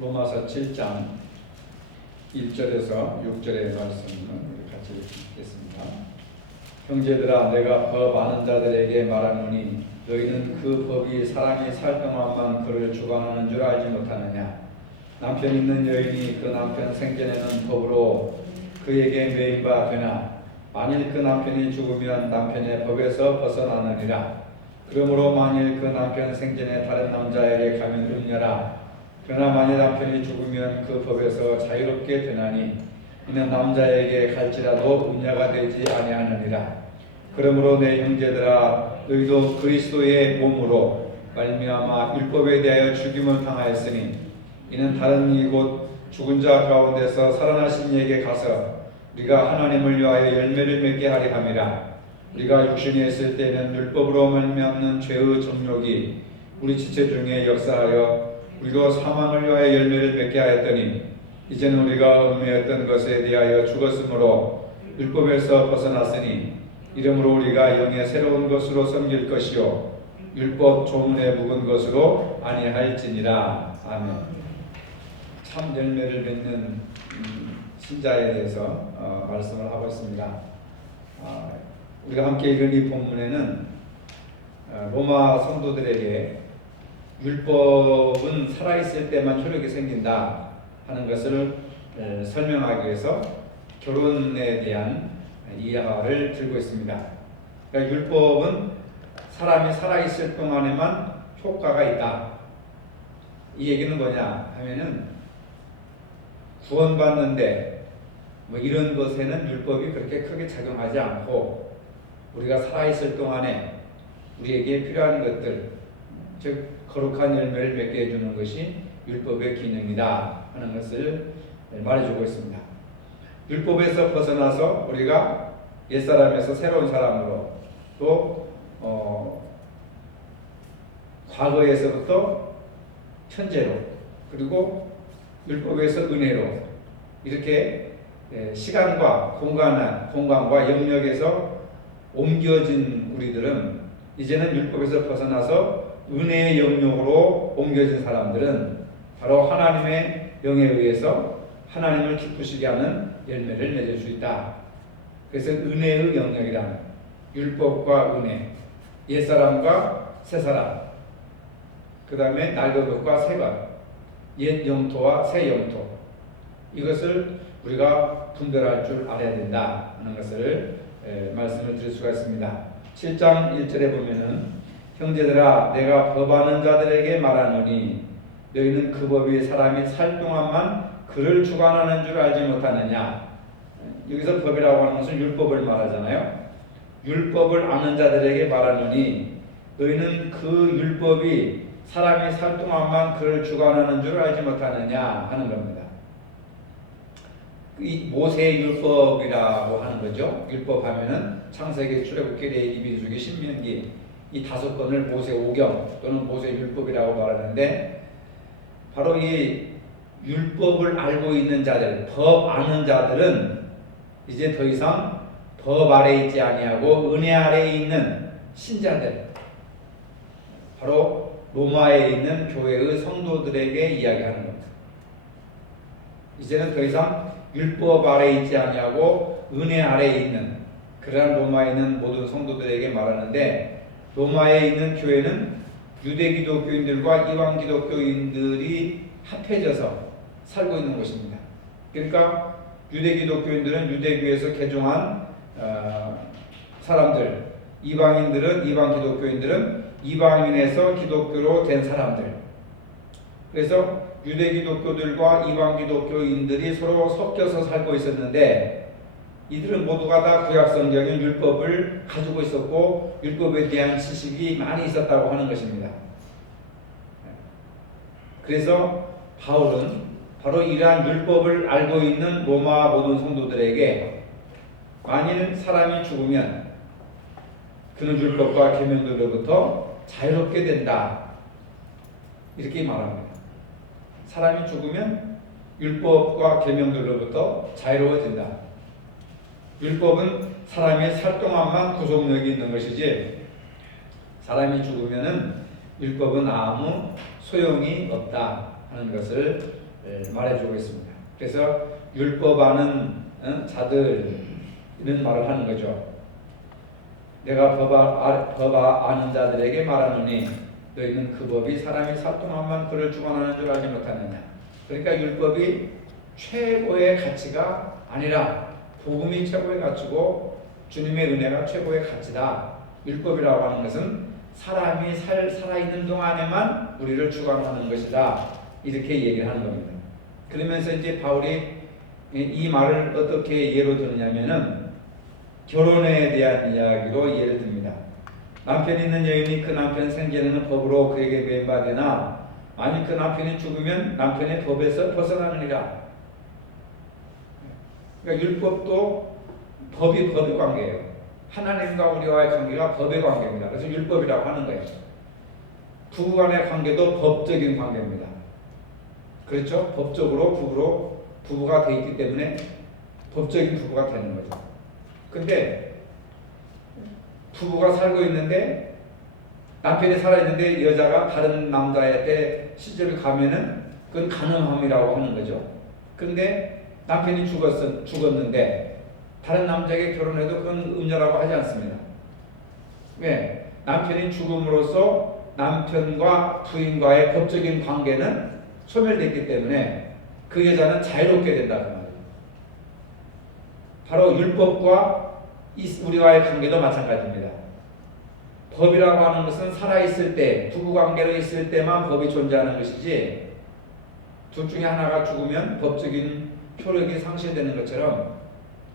로마서 7장 1절에서 6절의 말씀을 우리 같이 읽겠습니다. 형제들아, 내가 법 아는 자들에게 말하노니 너희는 그 법이 사람이 살 동안만 그를 주관하는 줄 알지 못하느냐. 남편 있는 여인이 그 남편 생전에는 법으로 그에게 매인 바 되나 만일 그 남편이 죽으면 남편의 법에서 벗어나느니라. 그러므로 만일 그 남편 생전에 다른 남자에게 가면 음녀라. 그러나 만일 남편이 죽으면 그 법에서 자유롭게 되나니 이는 남자에게 갈지라도 음녀가 되지 아니하느니라. 그러므로 내 형제들아, 너희도 그리스도의 몸으로 말미암아 율법에 대하여 죽임을 당하였으니 이는 다른 이 곧 죽은 자 가운데서 살아나신 이에게 가서 우리가 하나님을 위하여 열매를 맺게 하리 함이라. 우리가 육신에 있을 때에는 율법으로 말미암는 죄의 정욕이 우리 지체 중에 역사하여 우리로 사망을 위하여 열매를 맺게 하였더니 이제는 우리가 음해했던 것에 대하여 죽었으므로 율법에서 벗어났으니 이러므로 우리가 영의 새로운 것으로 섬길 것이요 율법 조문에 묵은 것으로 아니할지니라. 아멘. 참 열매를 맺는 신자에 대해서 말씀을 하고 있습니다. 우리가 함께 읽은 이 본문에는 로마 성도들에게 율법은 살아있을 때만 효력이 생긴다 하는 것을 설명하기 위해서 결혼에 대한 이해를 들고 있습니다. 그러니까 율법은 사람이 살아있을 동안에만 효과가 있다. 이 얘기는 뭐냐 하면은 구원받는데 뭐 이런 것에는 율법이 그렇게 크게 작용하지 않고 우리가 살아있을 동안에 우리에게 필요한 것들, 즉 거룩한 열매를 맺게 해주는 것이 율법의 기능이다 하는 것을 말해주고 있습니다. 율법에서 벗어나서 우리가 옛사람에서 새로운 사람으로 또 과거에서부터 현재로 그리고 율법에서 은혜로 이렇게 시간과 공간과 영역에서 옮겨진 우리들은 이제는 율법에서 벗어나서 은혜의 영역으로 옮겨진 사람들은 바로 하나님의 영에 의해서 하나님을 기쁘시게 하는 열매를 맺을 수 있다. 그래서 은혜의 영역이란 율법과 은혜, 옛사람과 새사람, 그 다음에 낡은 것과 새 것, 옛 영토와 새 영토, 이것을 우리가 분별할 줄 알아야 된다 하는 것을 말씀을 드릴 수가 있습니다. 7장 1절에 보면은 형제들아, 내가 법 아는 자들에게 말하노니 너희는 그 법이 사람이 살 동안만 그를 주관하는 줄 알지 못하느냐. 여기서 법이라고 하는 것은 율법을 말하잖아요. 율법을 아는 자들에게 말하노니 너희는 그 율법이 사람이 살 동안만 그를 주관하는 줄 알지 못하느냐 하는 겁니다. 이 모세의 율법이라고 하는 거죠. 율법 하면은 창세기, 출애굽기, 레위기, 민수기, 신명기 이 5권을 모세 오경 또는 모세 율법이라고 말하는데 바로 이 율법을 알고 있는 자들, 법 아는 자들은 이제 더 이상 법 아래에 있지 아니하고 은혜 아래에 있는 신자들, 바로 로마에 있는 교회의 성도들에게 이야기하는 겁니다. 이제는 더 이상 율법 아래에 있지 아니하고 은혜 아래에 있는 그러한 로마에 있는 모든 성도들에게 말하는데 로마에 있는 교회는 유대 기독교인들과 이방 기독교인들이 합해져서 살고 있는 곳입니다. 그러니까 유대 기독교인들은 유대교에서 개종한 사람들, 이방인들은 이방 기독교인들은 이방인에서 기독교로 된 사람들. 그래서 유대 기독교들과 이방 기독교인들이 서로 섞여서 살고 있었는데 이들은 모두가 다 구약성경인 율법을 가지고 있었고 율법에 대한 지식이 많이 있었다고 하는 것입니다. 그래서 바울은 바로 이러한 율법을 알고 있는 로마 모든 성도들에게 만일 사람이 죽으면 그는 율법과 계명들로부터 자유롭게 된다 이렇게 말합니다. 사람이 죽으면 율법과 계명들로부터 자유로워진다. 율법은 사람이 살 동안만 구속력이 있는 것이지 사람이 죽으면은 율법은 아무 소용이 없다 하는 것을 말해주고 있습니다. 그래서 율법 아는 자들 이런 말을 하는 거죠. 내가 법 아는 자들에게 말하노니 너희는 그 법이 사람이 살 동안만 그를 주관하는 줄 알지 못하느냐. 그러니까 율법이 최고의 가치가 아니라 복음이 최고의 가치고 주님의 은혜가 최고의 가치다. 율법이라고 하는 것은 사람이 살아있는 동안에만 우리를 주관하는 것이다. 이렇게 얘기를 하는 겁니다. 그러면서 이제 바울이 이 말을 어떻게 예로 드느냐면은 결혼에 대한 이야기로 예를 듭니다. 남편이 있는 여인이 그 남편 생전에는 법으로 그에게 매임받으나 만일 그 남편이 죽으면 남편의 법에서 벗어나느니라. 그러니까 율법도 법의 관계예요. 하나님과 우리와의 관계가 법의 관계입니다. 그래서 율법이라고 하는 거예요. 부부간의 관계도 법적인 관계입니다. 그렇죠? 법적으로 부부가 돼 있기 때문에 법적인 부부가 되는 거죠. 근데 부부가 살고 있는데 남편이 살아있는데 여자가 다른 남자한테 시집을 가면은 그건 간음함이라고 하는 거죠. 근데 남편이 죽었는데 다른 남자에게 결혼해도 그건 음녀라고 하지 않습니다. 왜? 남편이 죽음으로써 남편과 부인과의 법적인 관계는 소멸됐기 때문에 그 여자는 자유롭게 된다 그 말이에요. 바로 율법과 우리와의 관계도 마찬가지입니다. 법이라고 하는 것은 살아있을 때, 부부관계로 있을 때만 법이 존재하는 것이지 둘 중에 하나가 죽으면 법적인 효력이 상실되는 것처럼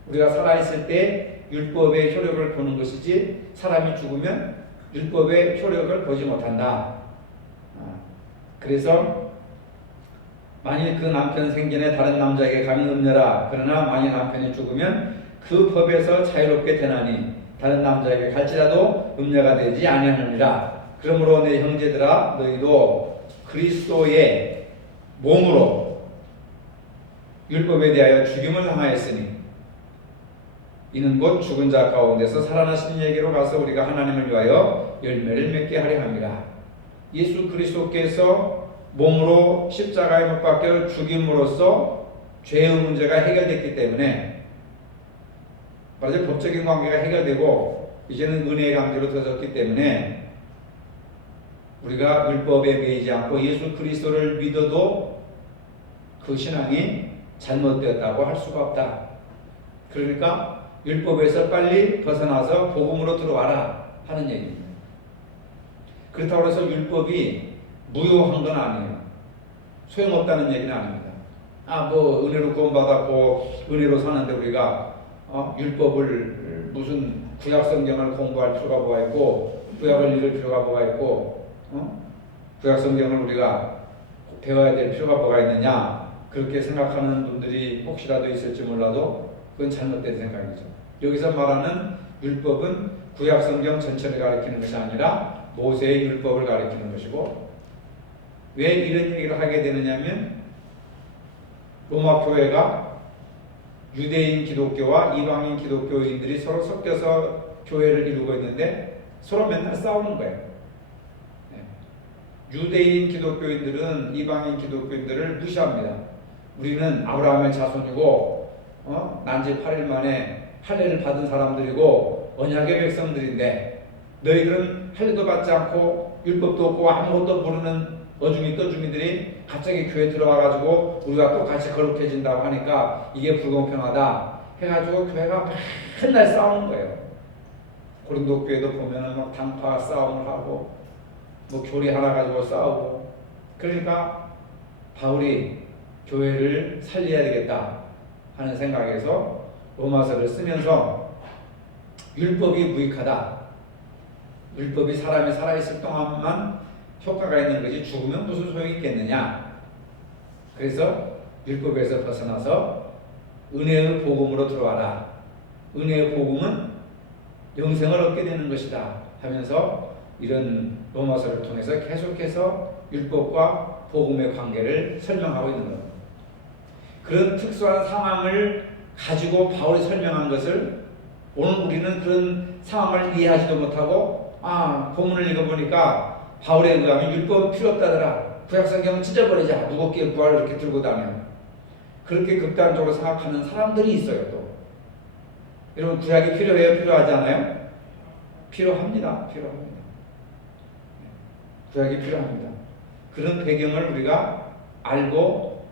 우리가 살아있을 때 율법의 효력을 보는 것이지 사람이 죽으면 율법의 효력을 보지 못한다. 그래서 만일 그 남편 생전에 다른 남자에게 가면 음녀라. 그러나 만일 남편이 죽으면 그 법에서 자유롭게 되나니 다른 남자에게 갈지라도 음녀가 되지 아니하느니라. 그러므로 내 형제들아 너희도 그리스도의 몸으로 율법에 대하여 죽임을 당하였으니 이는 곧 죽은 자 가운데서 살아나신 얘기로 가서 우리가 하나님을 위하여 열매를 맺게 하려 합니다. 예수 그리스도께서 몸으로 십자가에 못 박혀 죽임으로써 죄의 문제가 해결됐기 때문에 바로 법적인 관계가 해결되고 이제는 은혜의 관계로 들어섰기 때문에 우리가 율법에 매이지 않고 예수 그리스도를 믿어도 그 신앙이 잘못되었다고 할 수가 없다. 그러니까 율법에서 빨리 벗어나서 복음으로 들어와라 하는 얘기입니다. 그렇다고 해서 율법이 무효한 건 아니에요. 소용없다는 얘기는 아닙니다. 뭐 은혜로 구원받았고 은혜로 사는데 우리가 율법을 무슨 구약 성경을 공부할 필요가 뭐가 있고 구약을 읽을 필요가 뭐가 있고 구약 성경을 우리가 배워야 될 필요가 뭐가 있느냐 그렇게 생각하는 분들이 혹시라도 있을지 몰라도 그건 잘못된 생각이죠. 여기서 말하는 율법은 구약 성경 전체를 가리키는 것이 아니라 모세의 율법을 가리키는 것이고 왜 이런 얘기를 하게 되느냐면 로마 교회가 유대인 기독교와 이방인 기독교인들이 서로 섞여서 교회를 이루고 있는데 서로 맨날 싸우는 거예요. 유대인 기독교인들은 이방인 기독교인들을 무시합니다. 우리는 아브라함의 자손이고 난지 8일 만에 할례를 받은 사람들이고 언약의 백성들인데 너희들은 할례도 받지 않고 율법도 없고 아무것도 모르는 어중이 떠중이들이 갑자기 교회 들어와가지고 우리가 똑같이 거룩해진다고 하니까 이게 불공평하다 해가지고 교회가 맨날 싸우는 거예요. 고린도 교회도 보면은 막 당파 싸움을 하고 뭐 교리 하나 가지고 싸우고 그러니까 바울이 교회를 살려야 되겠다 하는 생각에서 로마서를 쓰면서 율법이 무익하다. 율법이 사람이 살아있을 동안만 효과가 있는 것이 죽으면 무슨 소용이 있겠느냐. 그래서 율법에서 벗어나서 은혜의 복음으로 들어와라. 은혜의 복음은 영생을 얻게 되는 것이다 하면서 이런 로마서를 통해서 계속해서 율법과 복음의 관계를 설명하고 있는 겁니다. 그런 특수한 상황을 가지고 바울이 설명한 것을 오늘 우리는 그런 상황을 이해하지도 못하고 본문을 읽어보니까 바울에 의하면 율법은 필요 없다더라. 구약 성경 찢어버리자. 무겁게 부활을 이렇게 들고 다녀. 그렇게 극단적으로 생각하는 사람들이 있어요. 또 여러분 구약이 필요해요? 필요하지 않아요? 필요합니다. 필요합니다. 구약이 필요합니다. 그런 배경을 우리가 알고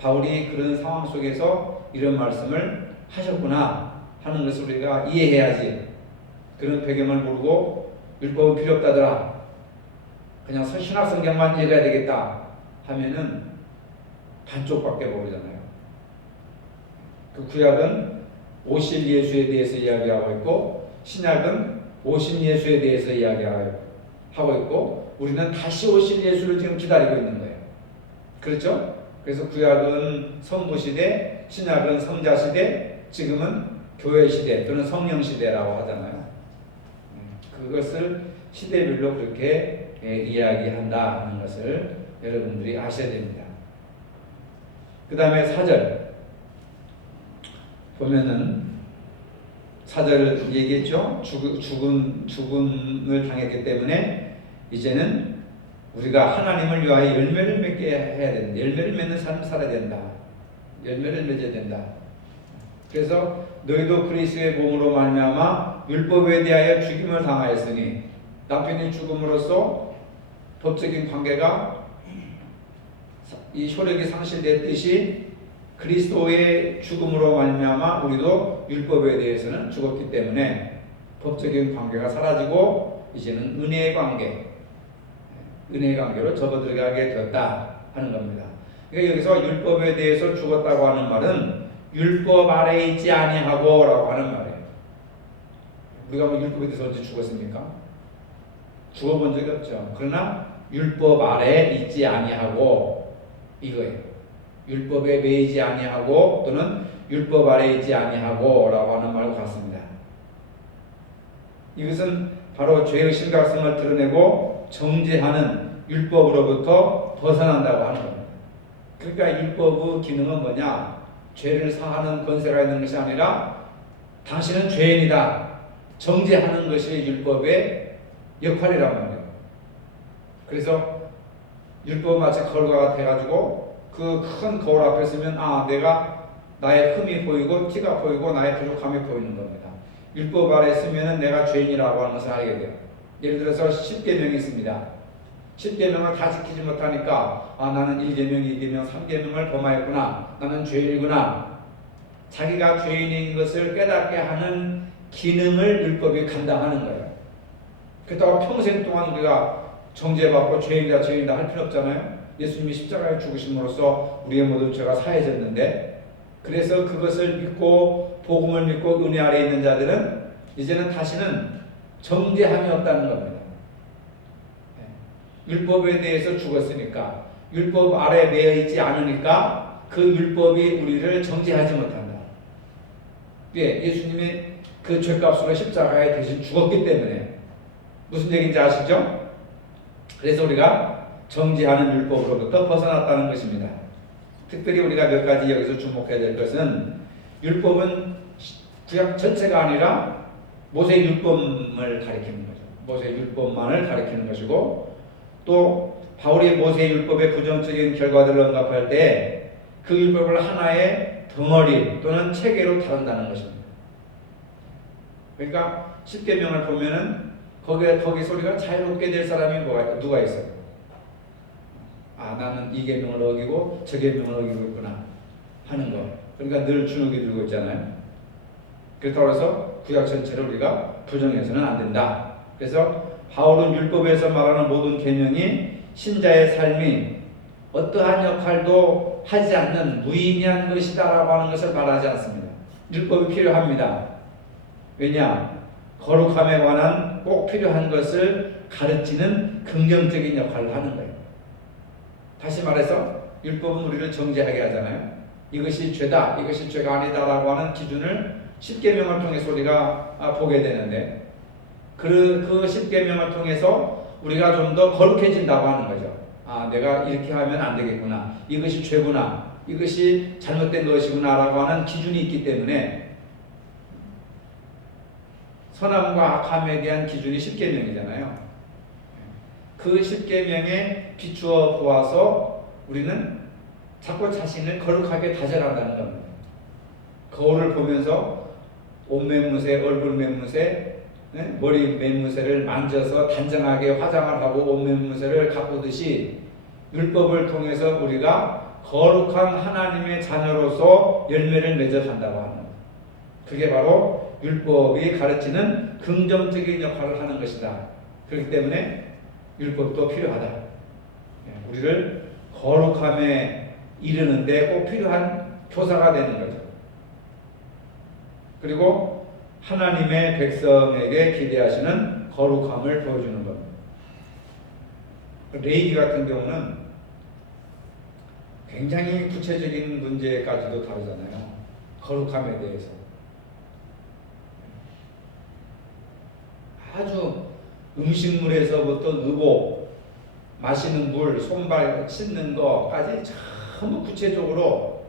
바울이 그런 상황 속에서 이런 말씀을 하셨구나 하는 것을 우리가 이해해야지. 그런 배경을 모르고 율법은 필요 없다더라, 그냥 신약 성경만 읽어야 되겠다 하면은 반쪽밖에 모르잖아요. 그 구약은 오실 예수에 대해서 이야기하고 있고 신약은 오신 예수에 대해서 이야기하고 있고 우리는 다시 오실 예수를 지금 기다리고 있는 거예요. 그렇죠? 그래서 구약은 성부 시대, 신약은 성자 시대, 지금은 교회 시대 또는 성령 시대라고 하잖아요. 그것을 시대별로 그렇게 이야기한다 하는 것을 여러분들이 아셔야 됩니다. 그 다음에 4절 보면은 4절 얘기했죠. 죽음을 당했기 때문에 이제는 우리가 하나님을 위하여 열매를 맺게 해야 된다. 열매를 맺는 삶을 살아야 된다. 열매를 맺어야 된다. 그래서 너희도 그리스도의 몸으로 말미암아 율법에 대하여 죽임을 당하였으니 남편이 죽음으로써 법적인 관계가 이 효력이 상실됐듯이 그리스도의 죽음으로 말미암아 우리도 율법에 대해서는 죽었기 때문에 법적인 관계가 사라지고 이제는 은혜의 관계로 접어들어가게 되었다 하는 겁니다. 그러니까 여기서 율법에 대해서 죽었다고 하는 말은 율법 아래에 있지 아니하고 라고 하는 말이에요. 우리가 뭐 율법에 대해서 언제 죽었습니까? 죽어본 적이 없죠. 그러나 율법 아래에 있지 아니하고 이거예요. 율법에 매이지 아니하고 또는 율법 아래에 있지 아니하고 라고 하는 말과 같습니다. 이것은 바로 죄의 심각성을 드러내고 정죄하는 율법으로부터 벗어난다고 하는 겁니다. 그러니까 율법의 기능은 뭐냐? 죄를 사하는 권세가 있는 것이 아니라 당신은 죄인이다, 정죄하는 것이 율법의 역할이란 말이에요. 그래서 율법은 마치 거울과 같아가지고 그 큰 거울 앞에 서면 내가 나의 흠이 보이고 티가 보이고 나의 부족함이 보이는 겁니다. 율법 아래 서면은 내가 죄인이라고 하는 것을 알게 돼요. 예를 들어서 10계명이 있습니다. 10계명을 다 지키지 못하니까 나는 1계명, 2계명, 3계명을 범하였구나, 나는 죄인이구나, 자기가 죄인인 것을 깨닫게 하는 기능을 율법이 감당하는 거예요. 그렇다고 평생 동안 우리가 정죄받고 죄인이다 할 필요 없잖아요. 예수님이 십자가에 죽으심으로써 우리의 모든 죄가 사해졌는데, 그래서 그것을 믿고 복음을 믿고 은혜 아래에 있는 자들은 이제는 다시는 정죄함이 없다는 겁니다. 율법에 대해서 죽었으니까, 율법 아래에 매여 있지 않으니까 그 율법이 우리를 정죄하지 못한다. 예수님이 그 죄값으로 십자가에 대신 죽었기 때문에. 무슨 얘기인지 아시죠? 그래서 우리가 정죄하는 율법으로부터 벗어났다는 것입니다. 특별히 우리가 몇 가지 여기서 주목해야 될 것은, 율법은 구약 전체가 아니라 모세 율법을 가리키는 거죠. 모세 율법만을 가리키는 것이고, 또 바울이 모세 율법의 부정적인 결과들을 언급할 때 그 율법을 하나의 덩어리 또는 체계로 다룬다는 것입니다. 그러니까 10계명을 보면은 거기서 우리가 자유롭게 될 사람이 누가 있어요? 나는 이 계명을 어기고 저 계명을 어기고 있구나 하는 거. 그러니까 늘 주눅이 들고 있잖아요. 그렇다고 해서 구약 전체를 우리가 부정해서는 안 된다. 그래서 바울은 율법에서 말하는 모든 계명이 신자의 삶이 어떠한 역할도 하지 않는 무의미한 것이다라고 하는 것을 말하지 않습니다. 율법이 필요합니다. 왜냐? 거룩함에 관한 꼭 필요한 것을 가르치는 긍정적인 역할을 하는 거예요. 다시 말해서 율법은 우리를 정죄하게 하잖아요. 이것이 죄다, 이것이 죄가 아니다라고 하는 기준을 10계명을 통해서 우리가 보게 되는데, 그 10계명을 통해서 우리가 좀 더 거룩해진다고 하는 거죠. 내가 이렇게 하면 안 되겠구나, 이것이 죄구나, 이것이 잘못된 것이구나 라고 하는 기준이 있기 때문에, 선함과 악함에 대한 기준이 10계명이잖아요. 그 십계명에 비추어 보아서 우리는 자꾸 자신을 거룩하게 다져간다는 겁니다. 거울을 보면서 옷 매무새, 얼굴 매무새, 머리 매무새를 만져서 단정하게 화장을 하고 옷 매무새를 가꾸듯이 율법을 통해서 우리가 거룩한 하나님의 자녀로서 열매를 맺어간다고 하는 것. 그게 바로 율법이 가르치는 긍정적인 역할을 하는 것이다. 그렇기 때문에 율법도 필요하다. 우리를 거룩함에 이르는 데 꼭 필요한 교사가 되는 거죠. 그리고 하나님의 백성에게 기대하시는 거룩함을 보여주는 겁니다. 레위기 같은 경우는 굉장히 구체적인 문제까지도 다루잖아요. 거룩함에 대해서. 아주 음식물에서부터 의복, 마시는 물, 손발 씻는 것까지 전부 구체적으로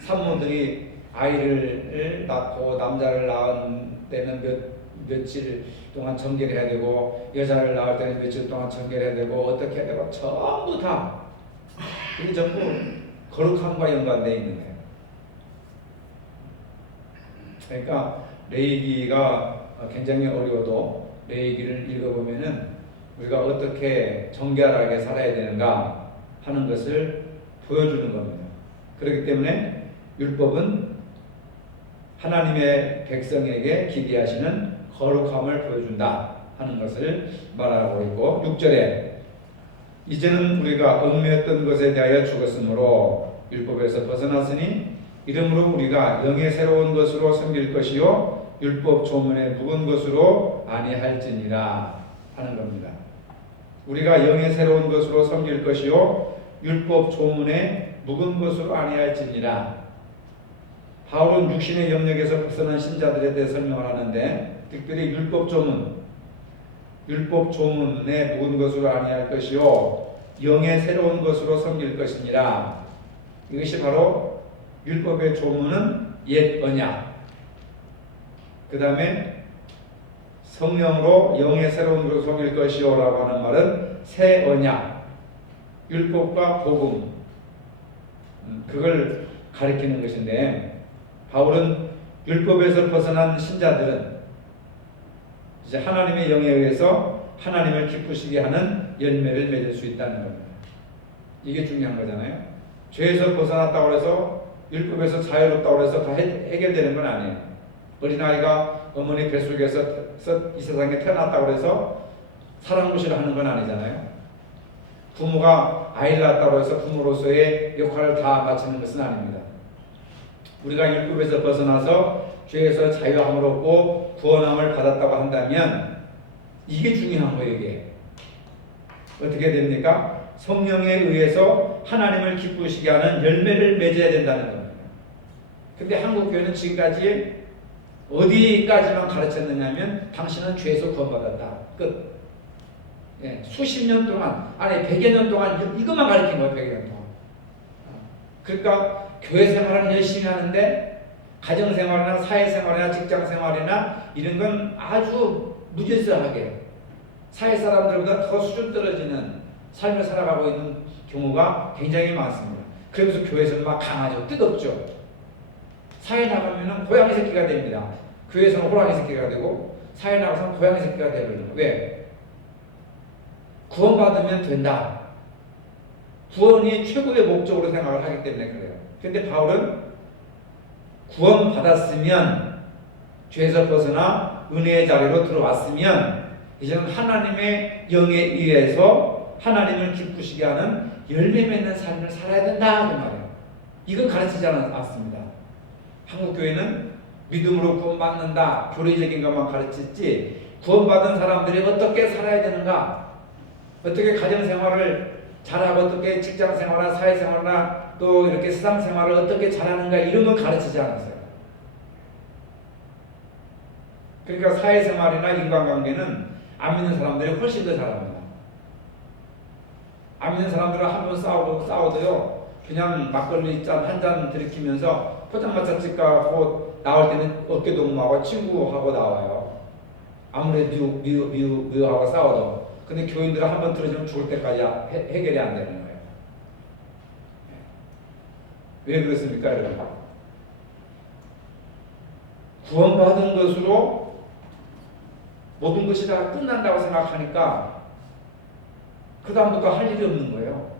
산모들이 아이를 낳고 남자를 낳은 때는 며칠 동안 정결 해야 되고 여자를 낳을 때는 며칠 동안 정결 해야 되고 어떻게 해야 되고 전부 다 이게 전부 거룩함과 연관되어 있는 거예요. 그러니까 레위기가 굉장히 어려워도 레위기를 읽어보면은 우리가 어떻게 정결하게 살아야 되는가 하는 것을 보여주는 겁니다. 그렇기 때문에 율법은 하나님의 백성에게 기대하시는 거룩함을 보여준다 하는 것을 말하고 있고 6절에 이제는 우리가 얽매였던 것에 대하여 죽었으므로 율법에서 벗어났으니 이러므로 우리가 영의 새로운 것으로 섬길 것이요 율법 조문에 묵은 것으로 아니할지니라 하는 겁니다. 우리가 영의 새로운 것으로 섬길 것이요 율법 조문에 묵은 것으로 아니할지니라. 바울은 육신의 영역에서 벗어난 신자들에 대해 설명을 하는데 특별히 율법 조문에 묵은 것으로 아니할 것이요 영의 새로운 것으로 섬길 것이니라. 이것이 바로 율법의 조문은 옛 언약, 그 다음에 성령으로 영의 새로운 것으로 섬길 것이요 라고 하는 말은 새 언약, 율법과 복음, 그걸 가리키는 것인데 바울은 율법에서 벗어난 신자들은 이제 하나님의 영에 의해서 하나님을 기쁘시게 하는 열매를 맺을 수 있다는 겁니다. 이게 중요한 거잖아요. 죄에서 벗어났다고 해서 율법에서 자유롭다고 해서 다 해결되는 건 아니에요. 어린아이가 어머니 뱃속에서 이 세상에 태어났다고 해서 사랑무시를 하는 건 아니잖아요. 부모가 아이를 낳았다고 해서 부모로서의 역할을 다 마치는 것은 아닙니다. 우리가 율법에서 벗어나서 죄에서 자유함을 얻고 구원함을 받았다고 한다면 이게 중요한 거예요. 이게 어떻게 됩니까? 성령에 의해서 하나님을 기쁘시게 하는 열매를 맺어야 된다는 겁니다. 근데 한국교회는 지금까지 어디까지만 가르쳤느냐면 당신은 죄에서 구원받았다. 끝. 수십 년 동안, 아니 100여 년 동안 이것만 가르친 거예요. 100여 년 동안. 그러니까 교회 생활은 열심히 하는데 가정생활이나 사회생활이나 직장생활이나 이런 건 아주 무질서하게 사회 사람들보다 더 수준 떨어지는 삶을 살아가고 있는 경우가 굉장히 많습니다. 그러면서 교회에서는 막 강하죠. 뜻없죠. 사회 나가면 고양이 새끼가 됩니다. 교회에서는 호랑이 새끼가 되고 사회 나가서는 고양이 새끼가 되거든요. 왜? 구원받으면 된다. 구원이 최고의 목적으로 생각을 하기 때문에 그래요. 그런데 바울은 구원받았으면 죄에서 벗어나 은혜의 자리로 들어왔으면 이제는 하나님의 영에 의해서 하나님을 기쁘시게 하는 열매 맺는 삶을 살아야 된다 그 말이에요. 이건 가르치지 않았습니다. 한국교회는 믿음으로 구원받는다 교리적인 것만 가르쳤지 구원받은 사람들이 어떻게 살아야 되는가, 어떻게 가정생활을 잘하고 어떻게 직장생활이나 사회생활이나 또 이렇게 세상생활을 어떻게 잘하는가 이런 건 가르치지 않았어요. 그러니까 사회생활이나 인간관계는 안 믿는 사람들이 훨씬 더 잘합니다. 안 믿는 사람들은 한 번 싸워도요 그냥 막걸리 한 잔 들이키면서 포장마차 집 가고 나올 때는 어깨동무하고 친구하고 나와요. 아무리 미워하고 싸워도. 근데 교인들은 한번 들어주면 죽을 때까지 해결이 안 되는 거예요. 왜 그렇습니까, 여러분? 구원받은 것으로 모든 것이 다 끝난다고 생각하니까 그 다음부터 할 일이 없는 거예요.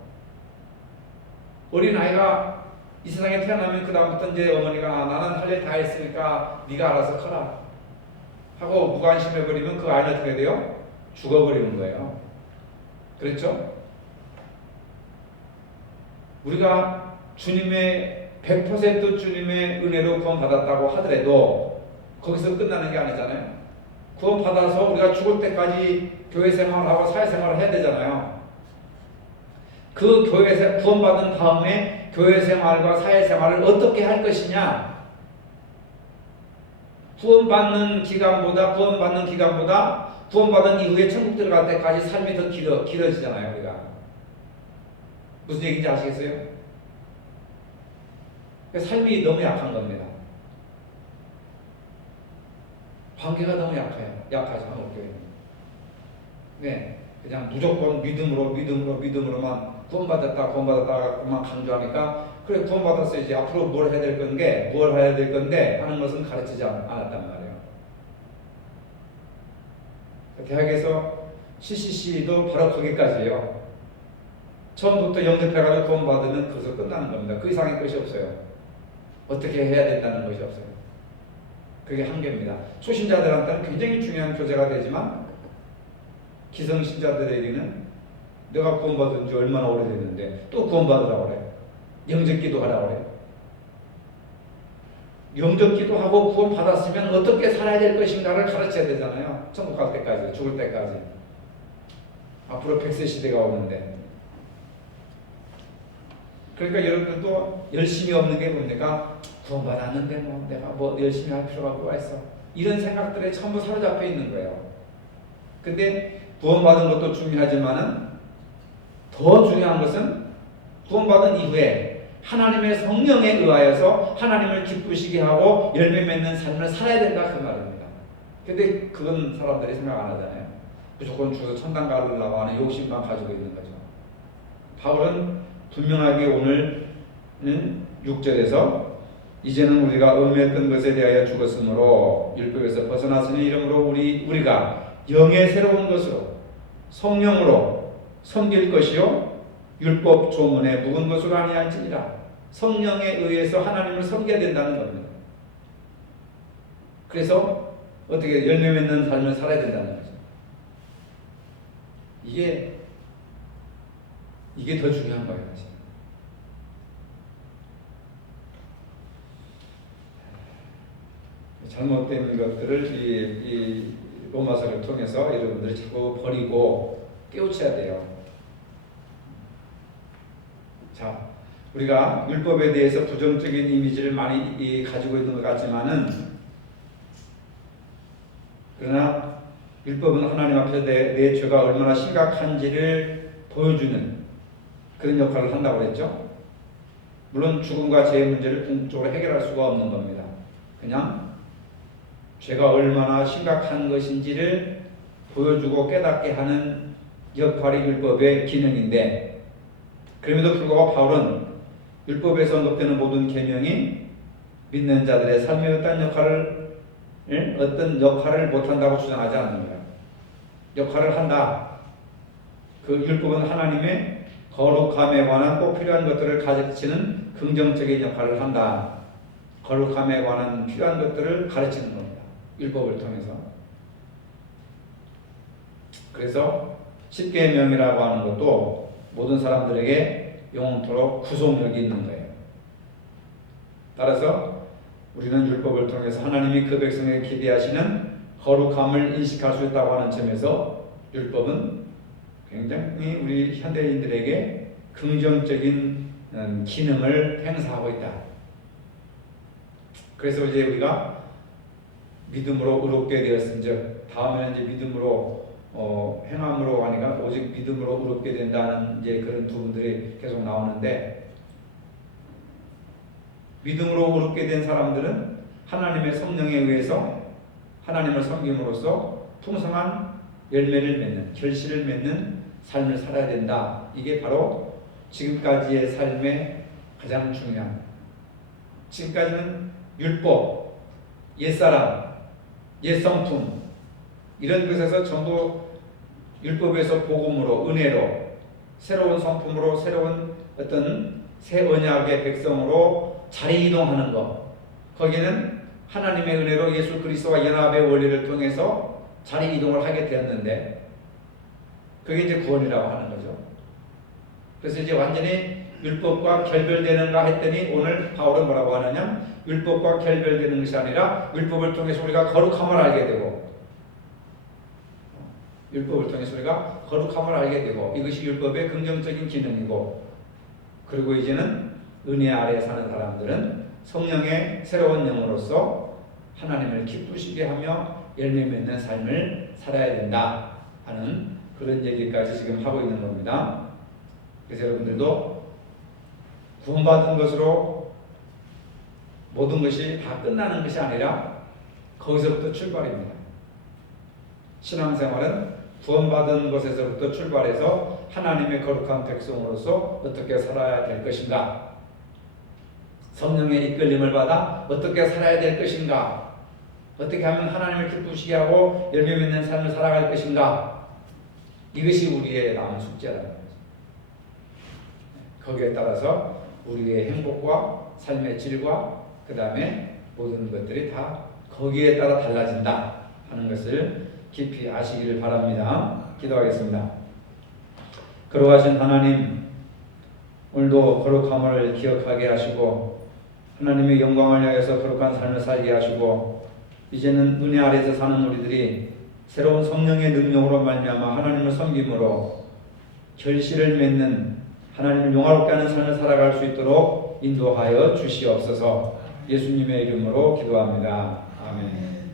어린아이가 이 세상에 태어나면 그 다음부터 이제 어머니가 나는 할 일 다 했으니까 네가 알아서 커라 하고 무관심해버리면 그 아이는 어떻게 돼요? 죽어버리는 거예요. 그렇죠? 우리가 주님의 100% 주님의 은혜로 구원받았다고 하더라도 거기서 끝나는 게 아니잖아요. 구원받아서 우리가 죽을 때까지 교회 생활하고 사회생활을 해야 되잖아요. 그 구원받은 다음에 교회 생활과 사회생활을 어떻게 할 것이냐. 구원받는 기간보다 구원받은 이후에 천국 들어갈 때까지 삶이 더 길어지잖아요. 우리가 무슨 얘기인지 아시겠어요? 삶이 너무 약한 겁니다. 관계가 너무 약하죠. 한국교회는. 네, 그냥 무조건 믿음으로만 구원받았다만 강조하니까 그래 구원받았어 이제 앞으로 뭘 해야 될 건데 하는 것은 가르치지 않았단 말이에요. 대학에서 CCC도 바로 거기까지예요. 처음부터 영접해가지고 구원받으면 그것으로 끝나는 겁니다. 그 이상의 것이 없어요. 어떻게 해야 된다는 것이 없어요. 그게 한계입니다. 초신자들한테는 굉장히 중요한 교재가 되지만 기성신자들에게는 내가 구원받은 지 얼마나 오래됐는데 또 구원받으라고 그래. 영접기도 하라고 그래. 영접기도 하고 구원받았으면 어떻게 살아야 될 것인가를 가르쳐야 되잖아요. 천국 갈 때까지, 죽을 때까지. 앞으로 100세 시대가 오는데. 그러니까 여러분들도 열심히 없는 게 뭡니까? 구원받았는데 내가 열심히 할 필요가 뭐가 있어? 이런 생각들에 전부 사로잡혀 있는 거예요. 근데 구원받은 것도 중요하지만은 더 중요한 것은 구원받은 이후에 하나님의 성령에 의하여서 하나님을 기쁘시게 하고 열매 맺는 삶을 살아야 된다 그 말입니다. 근데 그건 사람들이 생각 안 하잖아요. 무조건 죽어서 천당 가려고 하는 욕심만 가지고 있는 거죠. 바울은 분명하게 오늘은 6절에서 이제는 우리가 음해했던 것에 대하여 죽었으므로 율법에서 벗어났으니 이러므로 우리가 영의 새로운 것으로 성령으로 섬길 것이요 율법 조문에 묵은 것으로 아니할지니라. 성령에 의해서 하나님을 섬겨야 된다는 겁니다. 그래서 어떻게 열매 맺는 삶을 살아야 된다는 거죠. 이게 더 중요한 거예요. 잘못된 것들을 이 로마서를 통해서 여러분들이 자꾸 버리고 깨우쳐야 돼요. 자, 우리가 율법에 대해서 부정적인 이미지를 많이 가지고 있는 것 같지만은 그러나 율법은 하나님 앞에서 내 죄가 얼마나 심각한지를 보여주는 그런 역할을 한다고 그랬죠. 물론 죽음과 죄의 문제를 궁극적으로 해결할 수가 없는 겁니다. 그냥 죄가 얼마나 심각한 것인지를 보여주고 깨닫게 하는 역할이 율법의 기능인데 그럼에도 불구하고 바울은 율법에서 언급되는 모든 계명이 믿는 자들의 삶의 어떤 역할을 못한다고 주장하지 않습니다. 역할을 한다. 그 율법은 하나님의 거룩함에 관한 꼭 필요한 것들을 가르치는 긍정적인 역할을 한다. 거룩함에 관한 필요한 것들을 가르치는 겁니다. 율법을 통해서. 그래서 십계명이라고 하는 것도 모든 사람들에게 영원토록 구속력이 있는 거예요. 따라서 우리는 율법을 통해서 하나님이 그 백성에게 기대하시는 거룩함을 인식할 수 있다고 하는 점에서 율법은 굉장히 우리 현대인들에게 긍정적인 기능을 행사하고 있다. 그래서 이제 우리가 믿음으로 의롭게 되었은즉 다음에는 이제 믿음으로 행함으로 하니까 오직 믿음으로 의롭게 된다는 이제 그런 부분들이 계속 나오는데 믿음으로 의롭게 된 사람들은 하나님의 성령에 의해서 하나님을 섬김으로써 풍성한 열매를 맺는, 결실을 맺는 삶을 살아야 된다. 이게 바로 지금까지의 삶의 가장 중요한, 지금까지는 율법, 옛사람, 옛성품 이런 것에서 전부 율법에서 복음으로, 은혜로, 새로운 성품으로, 새로운 어떤 새 언약의 백성으로 자리 이동하는 것, 거기는 하나님의 은혜로 예수 그리스도와 연합의 원리를 통해서 자리 이동을 하게 되었는데, 그게 이제 구원이라고 하는 거죠. 그래서 이제 완전히 율법과 결별되는가 했더니 오늘 바울은 뭐라고 하느냐, 율법과 결별되는 것이 아니라 율법을 통해서 우리가 거룩함을 알게 되고, 율법을 통해서 우리가 거룩함을 알게 되고, 이것이 율법의 긍정적인 기능이고, 그리고 이제는 은혜 아래 사는 사람들은 성령의 새로운 영으로서 하나님을 기쁘시게 하며 열매 맺는 삶을 살아야 된다 하는 그런 얘기까지 지금 하고 있는 겁니다. 그래서 여러분들도 구원받은 것으로 모든 것이 다 끝나는 것이 아니라 거기서부터 출발입니다. 신앙생활은 구원받은 것에서부터 출발해서 하나님의 거룩한 백성으로서 어떻게 살아야 될 것인가, 성령의 이끌림을 받아 어떻게 살아야 될 것인가, 어떻게 하면 하나님을 기쁘시게 하고 열매 맺는 삶을 살아갈 것인가, 이것이 우리의 남은 숙제라는 거죠. 거기에 따라서 우리의 행복과 삶의 질과 그 다음에 모든 것들이 다 거기에 따라 달라진다 하는 것을 깊이 아시기를 바랍니다. 기도하겠습니다. 거룩하신 하나님, 오늘도 거룩함을 기억하게 하시고 하나님의 영광을 위하여서 거룩한 삶을 살게 하시고, 이제는 은혜 아래에서 사는 우리들이 새로운 성령의 능력으로 말미암아 하나님을 섬김으로 결실을 맺는, 하나님을 영화롭게 하는 삶을 살아갈 수 있도록 인도하여 주시옵소서. 예수님의 이름으로 기도합니다. 아멘.